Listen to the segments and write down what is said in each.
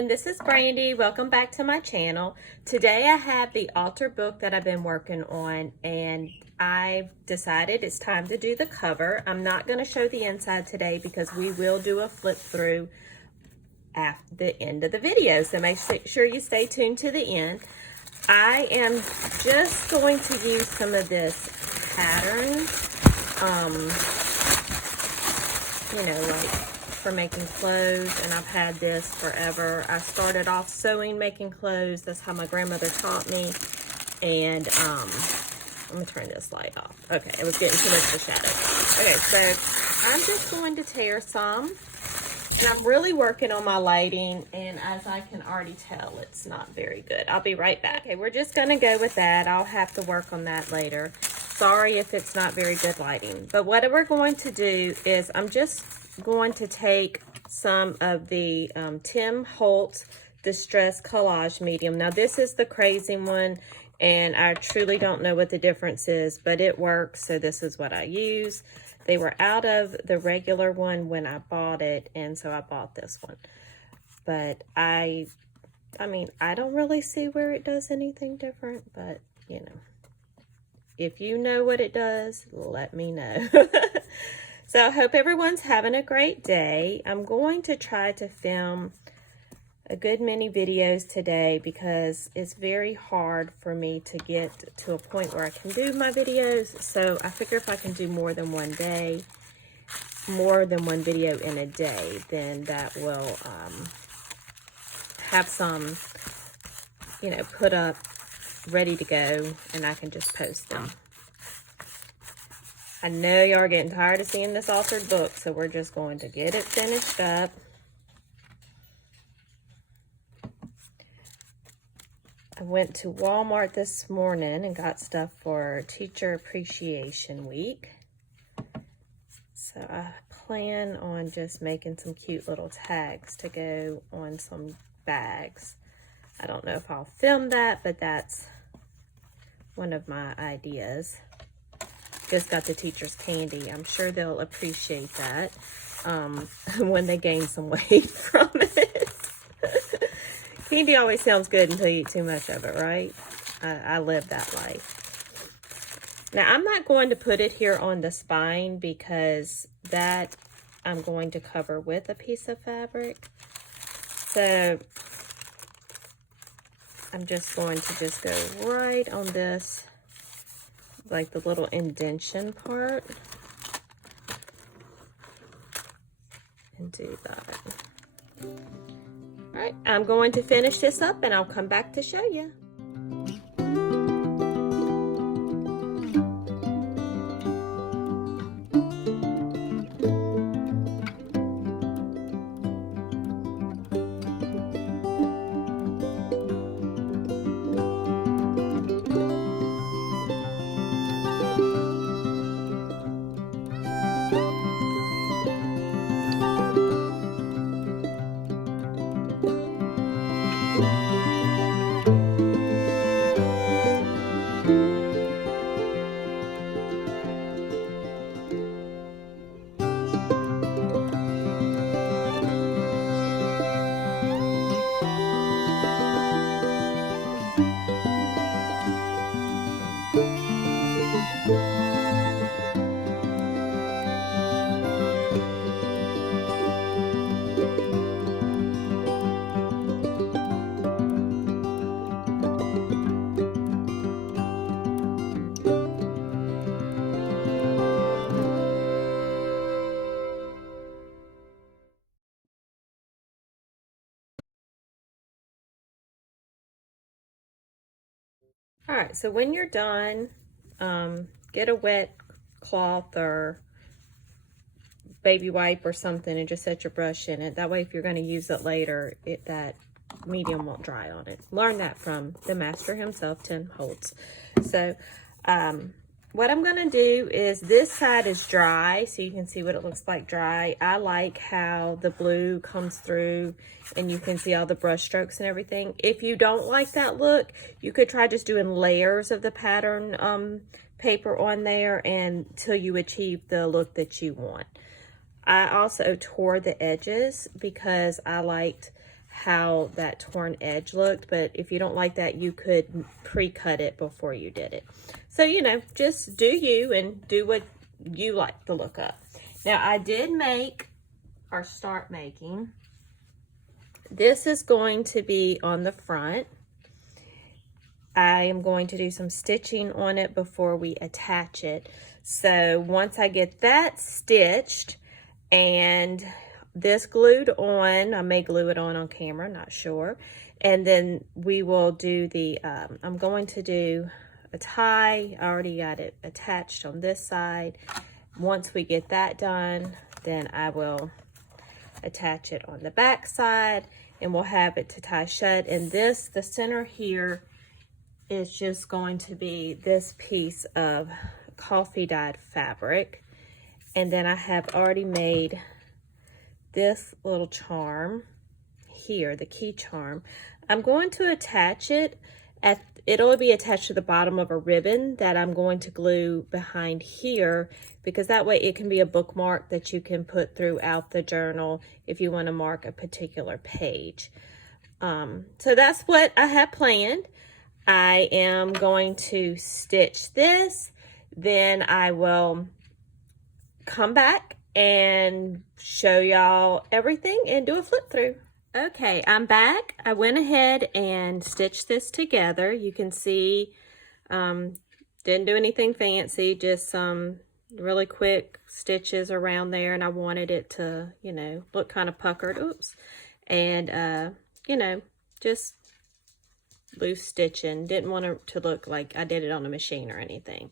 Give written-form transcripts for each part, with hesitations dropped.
everyone, this is Brandy. Welcome back to my channel. Today I have the author book that I've been working on, and I've decided it's time to do the cover. I'm not going to show the inside today because we will do a flip through at the end of the video, so make sure you stay tuned to the end. I am just going to use some of this pattern, you know, like for making clothes, and I've had this forever. I started off sewing, making clothes. That's how my grandmother taught me. And I'm gonna turn this light off. Okay, it was getting too much of a shadow. Okay, so I'm just going to tear some. And I'm really working on my lighting, and as I can already tell, it's not very good. I'll be right back. Okay, we're just gonna go with that. I'll have to work on that later. Sorry if it's not very good lighting. But what we're going to do is I'm just going to take some of the Tim Holtz Distress Collage Medium. Now this is the crazy one, and I truly don't know what the difference is, but it works, so this is what I use. They were out of the regular one when I bought it, and so I bought this one. But I mean, I don't really see where it does anything different, but you know, if you know what it does, let me know. So I hope everyone's having a great day. I'm going to try to film a good many videos today because it's very hard for me to get to a point where I can do my videos. So I figure if I can do more than one day, more than one video in a day, then that will have some, you know, put up, ready to go, and I can just post them. I know y'all are getting tired of seeing this authored book, so we're just going to get it finished up. I went to Walmart this morning and got stuff for Teacher Appreciation Week. So I plan on just making some cute little tags to go on some bags. I don't know if I'll film that, but that's one of my ideas. Just got the teacher's candy. I'm sure they'll appreciate that when they gain some weight from it. Candy always sounds good until you eat too much of it, right? I live that life. Now, I'm not going to put it here on the spine because that I'm going to cover with a piece of fabric. So I'm just going to just go right on this, like the little indentation part, and do that. All right, I'm going to finish this up and I'll come back to show you. All right, so when you're done, get a wet cloth or baby wipe or something and just set your brush in it. That way, if you're going to use it later, that medium won't dry on it. Learn that from the master himself, Tim Holtz. So what I'm going to do is, this side is dry, so you can see what it looks like dry. I like how the blue comes through and you can see all the brush strokes and everything. If you don't like that look, you could try just doing layers of the pattern paper on there until you achieve the look that you want. I also tore the edges because I liked how that torn edge looked, but if you don't like that, you could pre-cut it before you did it. So, you know, just do you and do what you like the look of. Now, I did make, or start making, this is going to be on the front. I am going to do some stitching on it before we attach it. So once I get that stitched and this glued on, I may glue it on camera, not sure. And then we will do the, I'm going to do a tie. I already got it attached on this side. Once we get that done, then I will attach it on the back side and we'll have it to tie shut. And this, the center here, is just going to be this piece of coffee dyed fabric. And then I have already made this little charm here, the key charm. I'm going to attach it it'll be attached to the bottom of a ribbon that I'm going to glue behind here, because that way it can be a bookmark that you can put throughout the journal if you want to mark a particular page. So that's what I have planned. I am going to stitch this, then I will come back and show y'all everything and do a flip through. Okay, I'm back. I went ahead and stitched this together. You can see, didn't do anything fancy, just some really quick stitches around there, and I wanted it to, you know, look kind of puckered. Oops. And, you know, just loose stitching. Didn't want it to look like I did it on a machine or anything.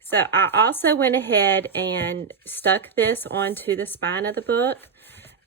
So I also went ahead and stuck this onto the spine of the book,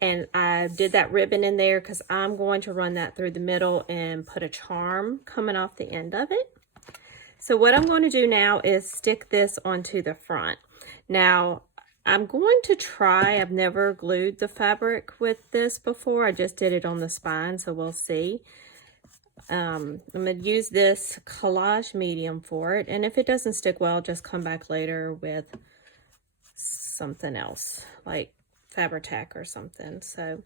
and I did that ribbon in there because I'm going to run that through the middle and put a charm coming off the end of it. So what I'm going to do now is stick this onto the front. Now I'm going to try, I've never glued the fabric with this before, I just did it on the spine, so we'll see. I'm going to use this Collage medium for it, and if it doesn't stick well, just come back later with something else, like Fabri-Tac or something. So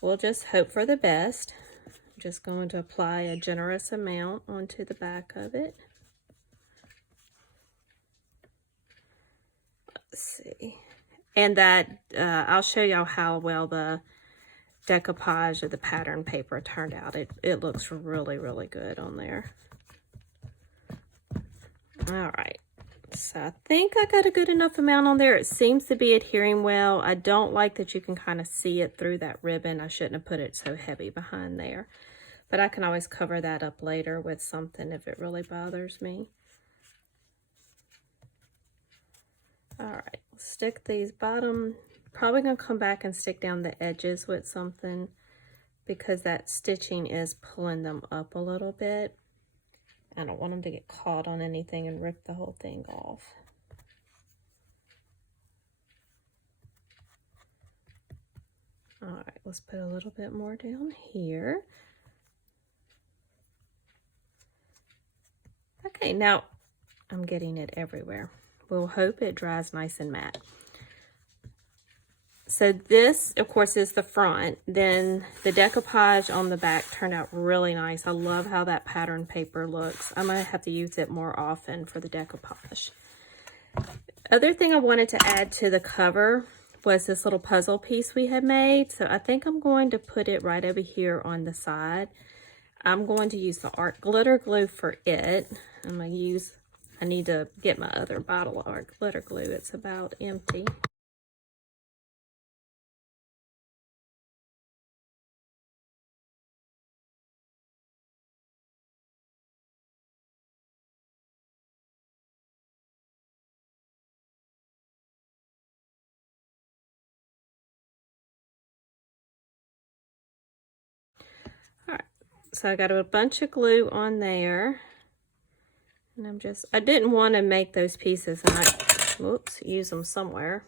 we'll just hope for the best. I'm just going to apply a generous amount onto the back of it. Let's see. And that, I'll show y'all how well the decoupage of the pattern paper turned out. It looks really, really good on there. All right, so I think I got a good enough amount on there. It seems to be adhering well. I don't like that you can kind of see it through that ribbon. I shouldn't have put it so heavy behind there, but I can always cover that up later with something if it really bothers me. All right, stick these bottom. Probably gonna come back and stick down the edges with something because that stitching is pulling them up a little bit. I don't want them to get caught on anything and rip the whole thing off. All right, let's put a little bit more down here. Okay, now I'm getting it everywhere. We'll hope it dries nice and matte. So this, of course, is the front. Then the decoupage on the back turned out really nice. I love how that pattern paper looks. I'm going to have to use it more often for the decoupage. Other thing I wanted to add to the cover was this little puzzle piece we had made. So I think I'm going to put it right over here on the side. I'm going to use the art glitter glue for it. I'm going to use, I need to get my other bottle of art glitter glue. It's about empty. So I got a bunch of glue on there, and I didn't want to make those pieces, and whoops, use them somewhere.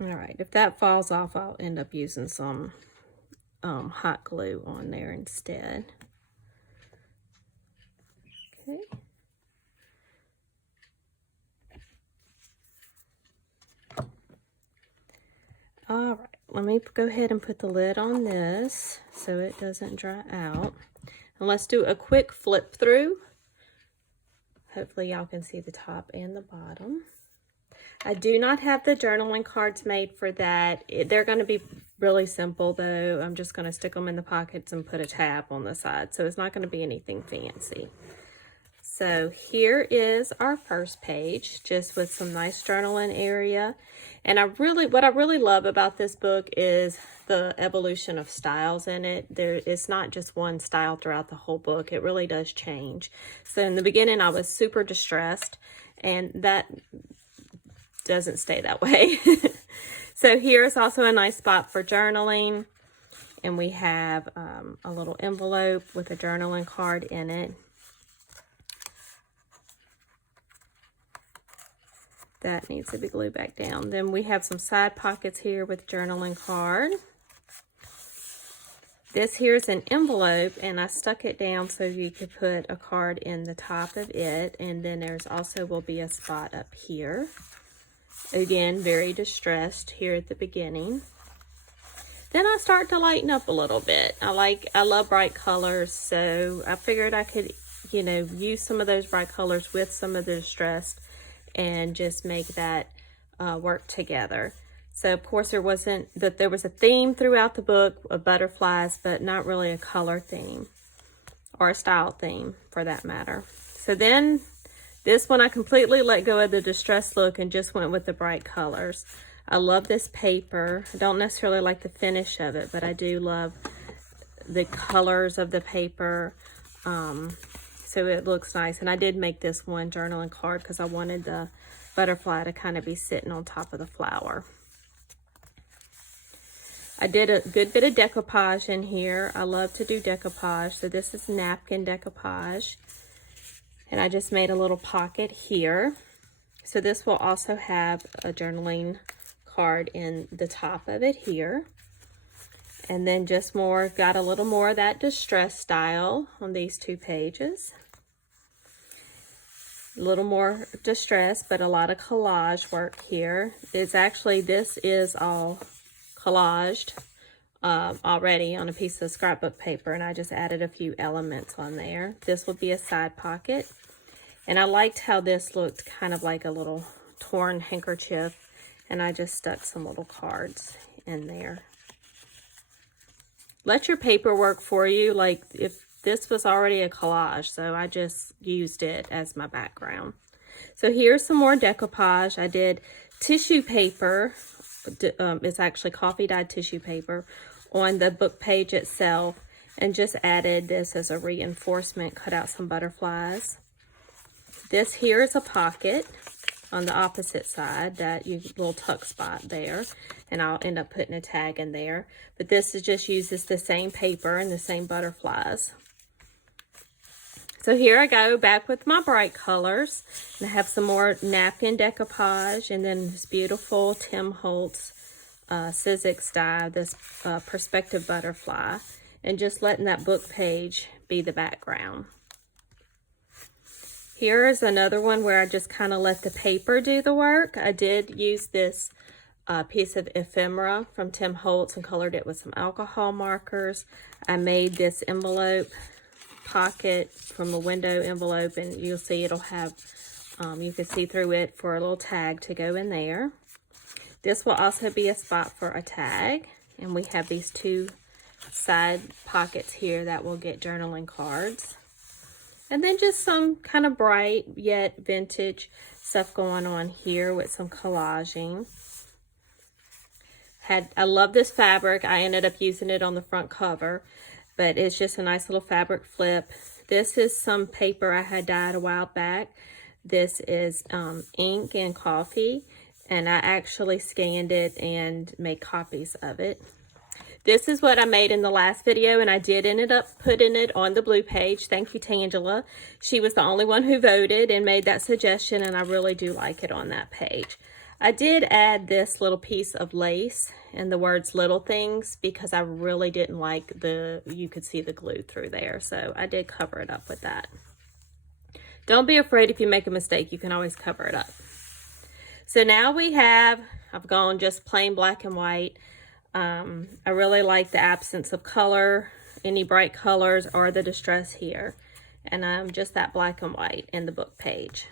All right, if that falls off, I'll end up using some hot glue on there instead. Okay. All right, let me go ahead and put the lid on this so it doesn't dry out. And let's do a quick flip through. Hopefully y'all can see the top and the bottom. I do not have the journaling cards made for that. They're going to be really simple though. I'm just going to stick them in the pockets and put a tab on the side. So it's not going to be anything fancy. So here is our first page, just with some nice journaling area. And what I really love about this book is the evolution of styles in it. It's not just one style throughout the whole book. It really does change. So in the beginning, I was super distressed, and that doesn't stay that way. So here's also a nice spot for journaling. And we have a little envelope with a journaling card in it. That needs to be glued back down. Then we have some side pockets here with journaling card. This here's an envelope, and I stuck it down so you could put a card in the top of it. And then there's also will be a spot up here. Again, very distressed here at the beginning. Then I start to lighten up a little bit. I love bright colors, so I figured I could, use some of those bright colors with some of the distressed and just make that work together. So of course there was a theme throughout the book of butterflies, but not really a color theme or a style theme for that matter. So then this one I completely let go of the distressed look and just went with the bright colors. I love this paper. I don't necessarily like the finish of it, but I do love the colors of the paper. So it looks nice. And I did make this one journaling card because I wanted the butterfly to kind of be sitting on top of the flower. I did a good bit of decoupage in here. I love to do decoupage. So this is napkin decoupage. And I just made a little pocket here. So this will also have a journaling card in the top of it here. And then got a little more of that distress style on these two pages. A little more distress, but a lot of collage work here. This is all collaged already on a piece of scrapbook paper, and I just added a few elements on there. This will be a side pocket. And I liked how this looked kind of like a little torn handkerchief, and I just stuck some little cards in there. Let your paper work for you. Like if this was already a collage, so I just used it as my background. So here's some more decoupage. I did tissue paper. It's actually coffee dyed tissue paper on the book page itself, and just added this as a reinforcement, cut out some butterflies. This here is a pocket on the opposite side, that little tuck spot there, and I'll end up putting a tag in there. But this uses the same paper and the same butterflies. So here I go back with my bright colors, and I have some more napkin decoupage, and then this beautiful Tim Holtz Sizzix die, this perspective butterfly, and just letting that book page be the background. Here is another one where I just kind of let the paper do the work. I did use this piece of ephemera from Tim Holtz and colored it with some alcohol markers. I made this envelope pocket from a window envelope, and you'll see it'll have, you can see through it for a little tag to go in there. This will also be a spot for a tag, and we have these two side pockets here that will get journaling cards. And then just some kind of bright yet vintage stuff going on here with some collaging. I love this fabric. I ended up using it on the front cover, but it's just a nice little fabric flip. This is some paper I had dyed a while back. This is ink and coffee, and I actually scanned it and made copies of it. This is what I made in the last video, and I did end up putting it on the blue page. Thank you, Tangela. She was the only one who voted and made that suggestion, and I really do like it on that page. I did add this little piece of lace and the words little things because I really didn't like you could see the glue through there. So I did cover it up with that. Don't be afraid if you make a mistake. You can always cover it up. So now we have I've gone just plain black and white. I really like the absence of color, any bright colors, or the distress here. And I'm just that black and white in the book page.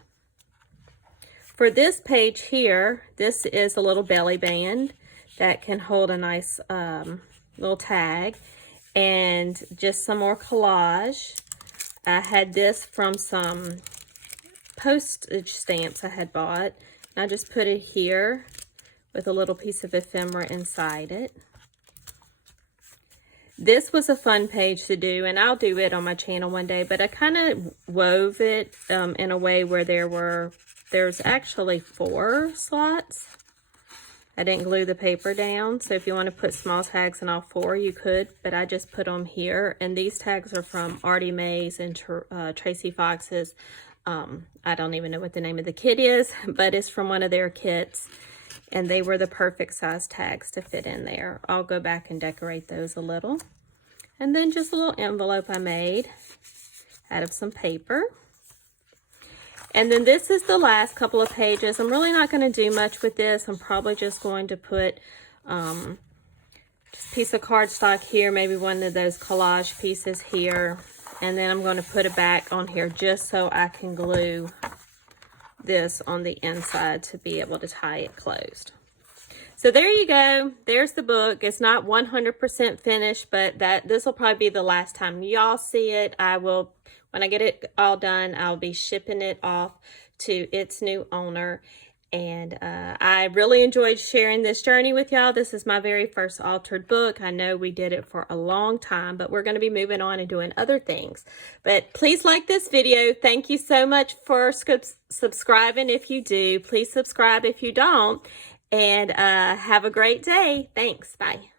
For this page here, this is a little belly band that can hold a nice little tag, and just some more collage. I had this from some postage stamps I had bought. And I just put it here with a little piece of ephemera inside it. This was a fun page to do, and I'll do it on my channel one day, but I kind of wove it in a way where there's actually 4 slots. I didn't glue the paper down, so if you want to put small tags in all 4, you could, but I just put them here. And these tags are from Artie Mae's and Tracy Fox's. I don't even know what the name of the kit is, but it's from one of their kits, and they were the perfect size tags to fit in there. I'll go back and decorate those a little. And then just a little envelope I made out of some paper. And then this is the last couple of pages. I'm really not going to do much with this. I'm probably just going to put just a piece of cardstock here, maybe one of those collage pieces here. And then I'm going to put it back on here just so I can glue this on the inside to be able to tie it closed. So there you go. There's the book. It's not 100% finished, but this will probably be the last time y'all see it. When I get it all done, I'll be shipping it off to its new owner. And I really enjoyed sharing this journey with y'all. This is my very first altered book. I know we did it for a long time, but we're going to be moving on and doing other things. But please like this video. Thank you so much for subscribing if you do. Please subscribe if you don't. And have a great day. Thanks. Bye.